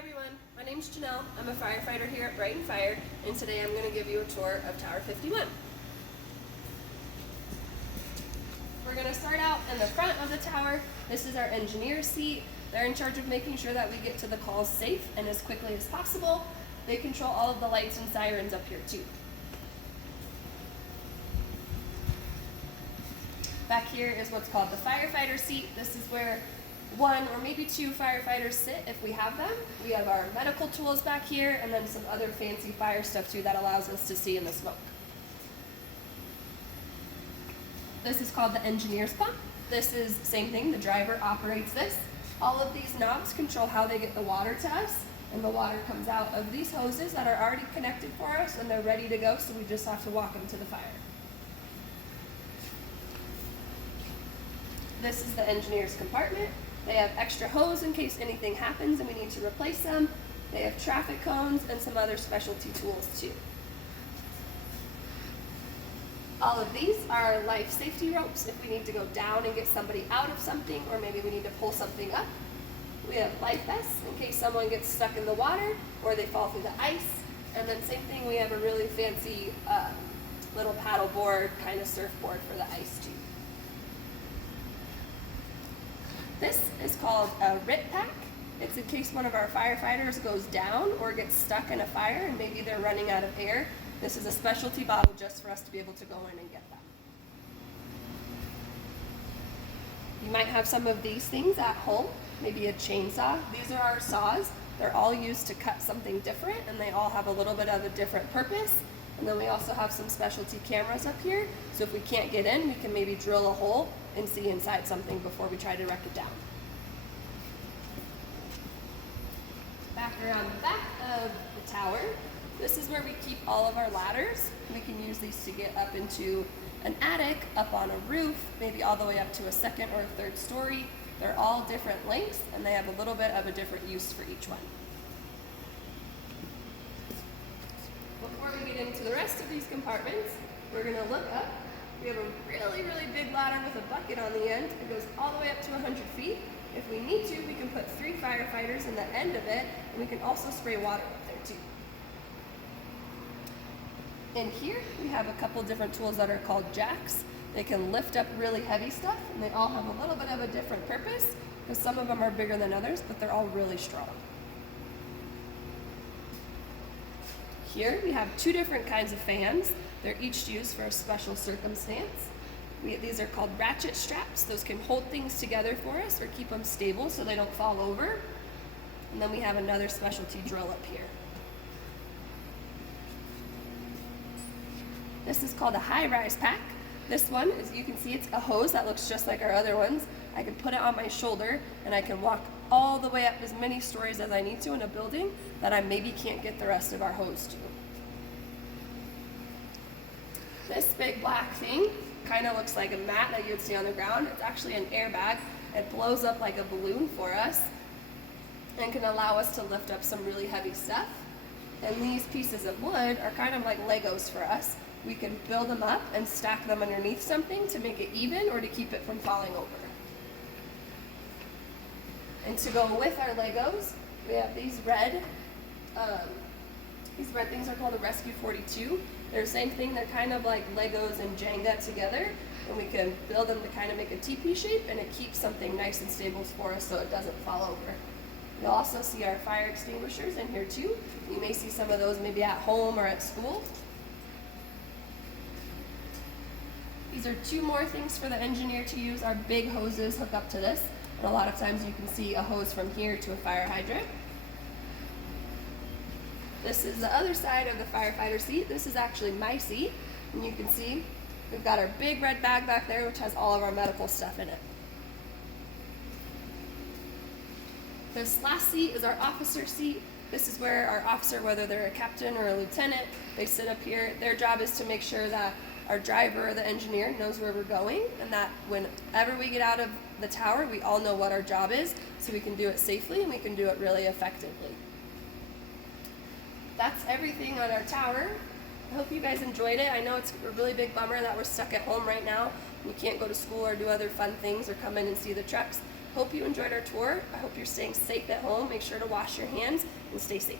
everyone, my name's Janelle. I'm a firefighter here at Brighton Fire, and today I'm going to give you a tour of Tower 51. We're going to start out in the front of the tower. This is our engineer's seat. They're in charge of making sure that we get to the calls safe and as quickly as possible. They control all of the lights and sirens up here too. Back here is what's called the Firefighter Seat. This is where one or maybe two firefighters sit if we have them. We have our medical tools back here and then some other fancy fire stuff too that allows us to see in the smoke. This is called the engineer's pump. This is the same thing, the driver operates this. All of these knobs control how they get the water to us, and the water comes out of these hoses that are already connected for us and they're ready to go, so we just have to walk them to the fire. This is the engineer's compartment. They have extra hose in case anything happens and we need to replace them. They have traffic cones and some other specialty tools too. All of these are life safety ropes if we need to go down and get somebody out of something, or maybe we need to pull something up. We have life vests in case someone gets stuck in the water or they fall through the ice. And then same thing, we have a really fancy little paddle board kind of surfboard for the ice too. This is called a RIT pack. It's in case one of our firefighters goes down or gets stuck in a fire and maybe they're running out of air. This is a specialty bottle just for us to be able to go in and get them. You might have some of these things at home, maybe a chainsaw. These are our saws. They're all used to cut something different and they all have a little bit of a different purpose. And then we also have some specialty cameras up here. So if we can't get in, we can maybe drill a hole and see inside something before we try to wreck it down. Back around the back of the tower, this is where we keep all of our ladders. We can use these to get up into an attic, up on a roof, maybe all the way up to a second or a third story. They're all different lengths and they have a little bit of a different use for each one. Before we get into the rest of these compartments, we're going to look up. We have a really, really big ladder with a bucket on the end. It goes all the way up to 100 feet. If we need to, we can put 3 firefighters in the end of it, and we can also spray water up there too. In here, we have a couple different tools that are called jacks. They can lift up really heavy stuff, and they all have a little bit of a different purpose, because some of them are bigger than others, but they're all really strong. Here we have 2 different kinds of fans. They're each used for a special circumstance. These are called Ratchet Straps. Those can hold things together for us or keep them stable so they don't fall over. And then we have another specialty drill up here. This is called a high-rise pack. This one, as you can see, it's a hose that looks just like our other ones. I can put it on my shoulder and I can walk all the way up as many stories as I need to in a building that I maybe can't get the rest of our hose to. This big black thing kind of looks like a mat that you would see on the ground. It's actually an airbag. It blows up like a balloon for us and can allow us to lift up some really heavy stuff. And these pieces of wood are kind of like Legos for us. We can build them up and stack them underneath something to make it even or to keep it from falling over. And to go with our Legos, we have these red things are called a Rescue 42. They're the same thing, they're kind of like Legos and Jenga together, and we can build them to kind of make a teepee shape, and it keeps something nice and stable for us so it doesn't fall over. You'll also see our fire extinguishers in here too. You may see some of those maybe at home or at school. These are 2 more things for the engineer to use. Our big hoses hook up to this, and a lot of times you can see a hose from here to a fire hydrant. This is the other side of the firefighter seat. This is actually my seat, and you can see we've got our big red bag back there which has all of our medical stuff in it. This last seat is our officer seat. This is where our officer, whether they're a captain or a lieutenant, they sit up here. Their job is to make sure that our driver or the engineer knows where we're going, and that whenever we get out of the tower, we all know what our job is, so we can do it safely and we can do it really effectively. That's everything on our tower. I hope you guys enjoyed it. I know it's a really big bummer that we're stuck at home right now. We can't go to school or do other fun things or come in and see the trucks. Hope you enjoyed our tour. I hope you're staying safe at home. Make sure to wash your hands and stay safe.